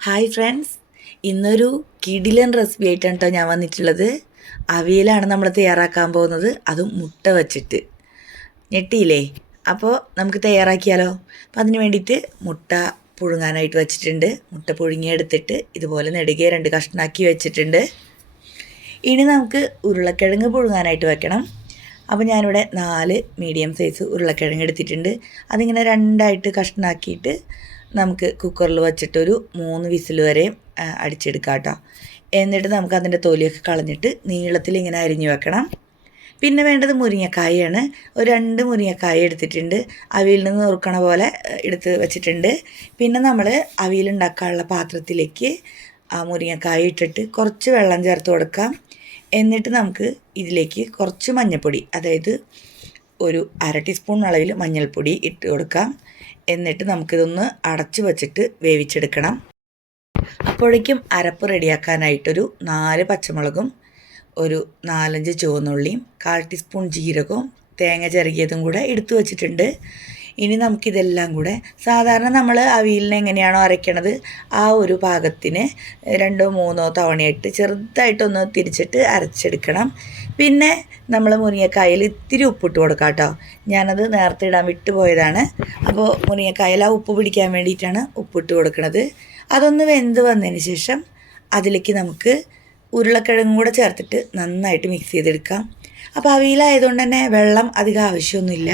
Hi friends. ഇന്നൊരു കിടിലൻ recipe ആയിട്ടാണ് കേട്ടോ ഞാൻ വന്നിട്ടുള്ളത്. അവിയലാണ് നമ്മൾ തയ്യാറാക്കാൻ പോകുന്നത്. അതും മുട്ട വച്ചിട്ട്. ഞെട്ടിയില്ലേ? അപ്പോൾ നമുക്ക് തയ്യാറാക്കിയാലോ? അപ്പം അതിന് വേണ്ടിയിട്ട് മുട്ട പുഴുങ്ങാനായിട്ട് വെച്ചിട്ടുണ്ട്. മുട്ട പുഴുങ്ങിയെടുത്തിട്ട് ഇതുപോലെ നെടുകെ രണ്ട് കഷ്ണാക്കി വെച്ചിട്ടുണ്ട്. ഇനി നമുക്ക് ഉരുളക്കിഴങ്ങ് പുഴുങ്ങാനായിട്ട് വെക്കണം. അപ്പോൾ ഞാനിവിടെ നാല് മീഡിയം സൈസ് ഉരുളക്കിഴങ്ങ് എടുത്തിട്ടുണ്ട്. അതിങ്ങനെ രണ്ടായിട്ട് കഷ്ണാക്കിയിട്ട് നമുക്ക് കുക്കറിൽ വച്ചിട്ടൊരു മൂന്ന് വിസിൽ വരെ അടിച്ചെടുക്കാം കേട്ടോ. എന്നിട്ട് നമുക്ക് അതിന്റെ തൊലിയൊക്കെ കളഞ്ഞിട്ട് നീളത്തിൽ ഇങ്ങനെ അരിഞ്ഞു വെക്കണം. പിന്നെ വേണ്ടത് മുരിങ്ങക്കായാണ്. ഒരു രണ്ട് മുരിങ്ങക്കായ എടുത്തിട്ടുണ്ട്. അവിയിൽ നിന്ന് നുറുക്കണ പോലെ എടുത്ത് വെച്ചിട്ടുണ്ട്. പിന്നെ നമ്മൾ അവിയിലുണ്ടാക്കാനുള്ള പാത്രത്തിലേക്ക് ആ മുരിങ്ങക്കായ ഇട്ടിട്ട് കുറച്ച് വെള്ളം ചേർത്ത് കൊടുക്കാം. എന്നിട്ട് നമുക്ക് ഇതിലേക്ക് കുറച്ച് മഞ്ഞൾപ്പൊടി അതായത് ഒരു അര ടീസ്പൂൺ അളവിൽ മഞ്ഞൾപ്പൊടി ഇട്ട് കൊടുക്കാം. എന്നിട്ട് നമുക്കിതൊന്ന് അടച്ചു വച്ചിട്ട് വേവിച്ചെടുക്കണം. അപ്പോഴേക്കും അരപ്പ് റെഡിയാക്കാനായിട്ടൊരു നാല് പച്ചമുളകും ഒരു നാലഞ്ച് ചുവന്നുള്ളിയും കാൽ ടീസ്പൂൺ ജീരകവും തേങ്ങ ചിരകിയതും കൂടെ എടുത്തു വച്ചിട്ടുണ്ട്. ഇനി നമുക്കിതെല്ലാം കൂടെ സാധാരണ നമ്മൾ അവിയലിനെ എങ്ങനെയാണോ അരയ്ക്കണത് ആ ഒരു പാകത്തിന് രണ്ടോ മൂന്നോ തവണയായിട്ട് ചെറുതായിട്ടൊന്ന് തിരിച്ചിട്ട് അരച്ചെടുക്കണം. പിന്നെ നമ്മൾ മുരിങ്ങക്കായയിൽ ഇത്തിരി ഉപ്പിട്ട് കൊടുക്കാം കേട്ടോ. ഞാനത് നേരത്തെ ഇടാൻ വിട്ടുപോയതാണ് അപ്പോൾ മുരിങ്ങക്കായൽ ആ ഉപ്പ് പിടിക്കാൻ വേണ്ടിയിട്ടാണ് ഉപ്പിട്ട് കൊടുക്കുന്നത് അതൊന്ന് വെന്ത് വന്നതിന് ശേഷം അതിലേക്ക് നമുക്ക് ഉരുളക്കിഴങ്ങും കൂടെ ചേർത്തിട്ട് നന്നായിട്ട് മിക്സ് ചെയ്തെടുക്കാം. അപ്പോൾ അവിയലായതുകൊണ്ട് തന്നെ വെള്ളം അധികം ആവശ്യമൊന്നുമില്ല.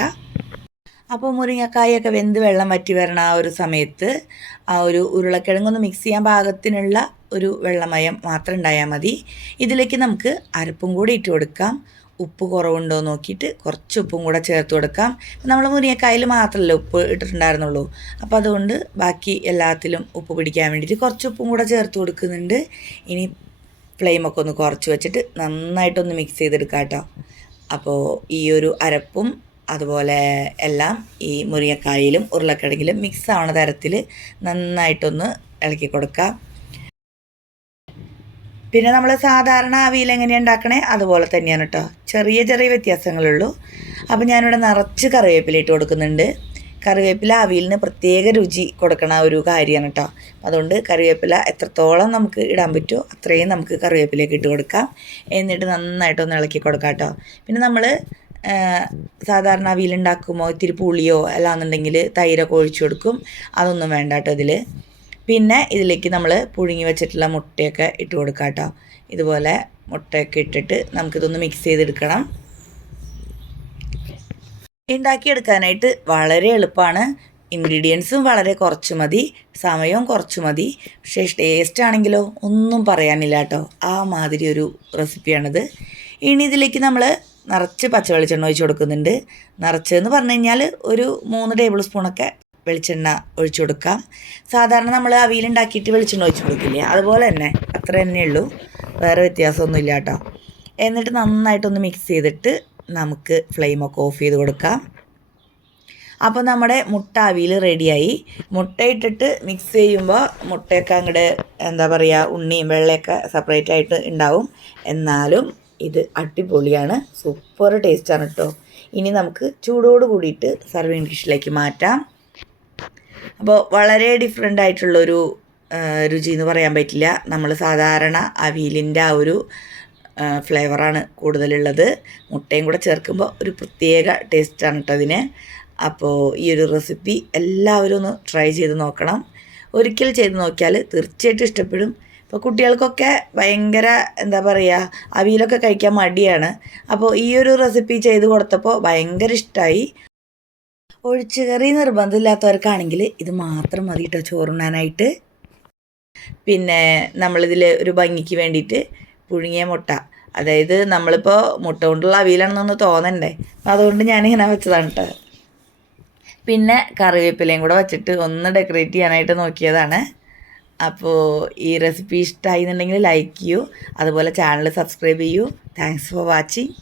അപ്പോൾ മുരിങ്ങക്കായൊക്കെ വെന്ത് വെള്ളം വറ്റി വരണ ആ ഒരു സമയത്ത് ആ ഒരു ഉരുളക്കിഴങ്ങൊന്ന് മിക്സ് ചെയ്യാൻ പാകത്തിനുള്ള ഒരു വെള്ളമയം മാത്രം ഉണ്ടായാൽ മതി. ഇതിലേക്ക് നമുക്ക് അരപ്പും കൂടി ഇട്ട് കൊടുക്കാം. ഉപ്പ് കുറവുണ്ടോ നോക്കിയിട്ട് കുറച്ച് ഉപ്പും കൂടെ ചേർത്ത് കൊടുക്കാം. നമ്മൾ മുരിങ്ങക്കായിൽ മാത്രമല്ല ഉപ്പ് ഇട്ടിട്ടുണ്ടായിരുന്നുള്ളൂ. അപ്പോൾ അതുകൊണ്ട് ബാക്കി എല്ലാത്തിലും ഉപ്പ് പിടിക്കാൻ വേണ്ടിയിട്ട് കുറച്ച് ഉപ്പും കൂടെ ചേർത്ത് കൊടുക്കുന്നുണ്ട്. ഇനി ഫ്ലെയിമൊക്കെ ഒന്ന് കുറച്ച് വെച്ചിട്ട് നന്നായിട്ടൊന്ന് മിക്സ് ചെയ്തെടുക്കാം കേട്ടോ അപ്പോൾ ഈ ഒരു അരപ്പും അതുപോലെ എല്ലാം ഈ മുരിങ്ങക്കായയിലും ഉരുളക്കിഴങ്ങിലും മിക്സ് ആവണ തരത്തിൽ നന്നായിട്ടൊന്ന് ഇളക്കി കൊടുക്കുക പിന്നെ നമ്മൾ സാധാരണ അവിയൽ എങ്ങനെയാണ് ഉണ്ടാക്കണേ? അതുപോലെ തന്നെയാണ് കേട്ടോ ചെറിയ ചെറിയ വ്യത്യാസങ്ങളുള്ളൂ. അപ്പോൾ ഞാനിവിടെ നിറച്ച് കറിവേപ്പില ഇട്ട് കൊടുക്കുന്നുണ്ട്. കറിവേപ്പില അവിയലിന് പ്രത്യേക രുചി കൊടുക്കണ ഒരു കാര്യമാണ് കേട്ടോ അതുകൊണ്ട് കറിവേപ്പില എത്രത്തോളം നമുക്ക് ഇടാൻ പറ്റുമോ അത്രയും നമുക്ക് കറിവേപ്പിലേക്ക് ഇട്ട് കൊടുക്കാം. എന്നിട്ട് നന്നായിട്ടൊന്ന് ഇളക്കി കൊടുക്കാം കേട്ടോ പിന്നെ നമ്മൾ സാധാരണ അവിയൽ ഉണ്ടാക്കുമ്പോൾ ഇത്തിരി പുളിയോ അല്ലാന്നുണ്ടെങ്കിൽ തൈരൊക്കെ ഒഴിച്ചു കൊടുക്കും. അതൊന്നും വേണ്ട കേട്ടോ ഇതിൽ പിന്നെ ഇതിലേക്ക് നമ്മൾ പുഴുങ്ങി വെച്ചിട്ടുള്ള മുട്ടയൊക്കെ ഇട്ട് കൊടുക്കാം കേട്ടോ. ഇതുപോലെ മുട്ടയൊക്കെ ഇട്ടിട്ട് നമുക്കിതൊന്ന് മിക്സ് ചെയ്തെടുക്കണം. ഉണ്ടാക്കിയെടുക്കാനായിട്ട് വളരെ എളുപ്പമാണ്. ഇൻഗ്രീഡിയൻസും വളരെ കുറച്ച് മതി. സമയവും കുറച്ച് മതി. പക്ഷേ ടേസ്റ്റ് ആണെങ്കിലോ ഒന്നും പറയാനില്ല കേട്ടോ. ആ മാതിരി ഒരു റെസിപ്പിയാണിത് ഇനി ഇതിലേക്ക് നമ്മൾ നിറച്ച് പച്ച വെളിച്ചെണ്ണ ഒഴിച്ച് കൊടുക്കുന്നുണ്ട്. നിറച്ചെന്ന് പറഞ്ഞു കഴിഞ്ഞാൽ ഒരു മൂന്ന് ടേബിൾ സ്പൂണൊക്കെ വെളിച്ചെണ്ണ ഒഴിച്ചു കൊടുക്കാം. സാധാരണ നമ്മൾ അവിയിലുണ്ടാക്കിയിട്ട് വെളിച്ചെണ്ണ ഒഴിച്ചു കൊടുക്കില്ലേ? അതുപോലെ തന്നെ അത്ര തന്നെ ഉള്ളൂ. വേറെ വ്യത്യാസമൊന്നുമില്ല കേട്ടോ. എന്നിട്ട് നന്നായിട്ടൊന്ന് മിക്സ് ചെയ്തിട്ട് നമുക്ക് ഫ്ലെയിമൊക്കെ ഓഫ് ചെയ്ത് കൊടുക്കാം. അപ്പോൾ നമ്മുടെ മുട്ട അവിയൽ റെഡിയായി മുട്ട ഇട്ടിട്ട് മിക്സ് ചെയ്യുമ്പോൾ മുട്ടയൊക്കെ അങ്ങോട്ട് എന്താ പറയുക ഉണ്ണിയും വെള്ളയൊക്കെ സെപ്പറേറ്റ് ആയിട്ട് ഉണ്ടാവും. എന്നാലും ഇത് അടിപൊളിയാണ്. സൂപ്പർ ടേസ്റ്റാണ് കേട്ടോ ഇനി നമുക്ക് ചൂടോട് കൂടിയിട്ട് സർവിങ് ഡിഷിലേക്ക് മാറ്റാം. അപ്പോൾ വളരെ ഡിഫറെന്റ് ആയിട്ടുള്ളൊരു രുചി എന്ന് പറയാൻ പറ്റില്ല. നമ്മൾ സാധാരണ അവിയലിന്റെ ആ ഒരു ഫ്ലേവറാണ് കൂടുതലുള്ളത്. മുട്ടയും കൂടെ ചേർക്കുമ്പോൾ ഒരു പ്രത്യേക ടേസ്റ്റാണ് കേട്ടോ അതിന്. അപ്പോൾ ഈ ഒരു റെസിപ്പി എല്ലാവരും ഒന്ന് ട്രൈ ചെയ്ത് നോക്കണം. ഒരിക്കൽ ചെയ്ത് നോക്കിയാൽ തീർച്ചയായിട്ടും ഇഷ്ടപ്പെടും. ഇപ്പോൾ കുട്ടികൾക്കൊക്കെ ഭയങ്കര എന്താ പറയുക അവിയലൊക്കെ കഴിക്കാൻ മടിയാണ്. അപ്പോൾ ഈ ഒരു റെസിപ്പി ചെയ്ത് കൊടുത്തപ്പോൾ ഭയങ്കര ഇഷ്ടമായി ഒഴിച്ചുകറി നിർബന്ധമില്ലാത്തവർക്കാണെങ്കിൽ ഇത് മാത്രം മതി കേട്ടോ ചോറുണ്ണാനായിട്ട്. പിന്നെ നമ്മളിതിൽ ഒരു ഭംഗിക്ക് വേണ്ടിയിട്ട് പുഴുങ്ങിയ മുട്ട. അതായത് നമ്മളിപ്പോൾ മുട്ട കൊണ്ടുള്ള അവിയലാണെന്നൊന്ന് തോന്നണ്ടേ? അപ്പോൾ അതുകൊണ്ട് ഞാനിങ്ങനെ വെച്ചതാണ് കേട്ടോ പിന്നെ കറിവേപ്പിലയും കൂടെ വെച്ചിട്ട് ഒന്ന് ഡെക്കറേറ്റ് ചെയ്യാനായിട്ട് നോക്കിയതാണ്. അപ്പോൾ ഈ റെസിപ്പി ഇഷ്ടമായി എന്നുണ്ടെങ്കിൽ ലൈക്ക് ചെയ്യൂ. അതുപോലെ ചാനൽ സബ്സ്ക്രൈബ് ചെയ്യൂ. Thanks for watching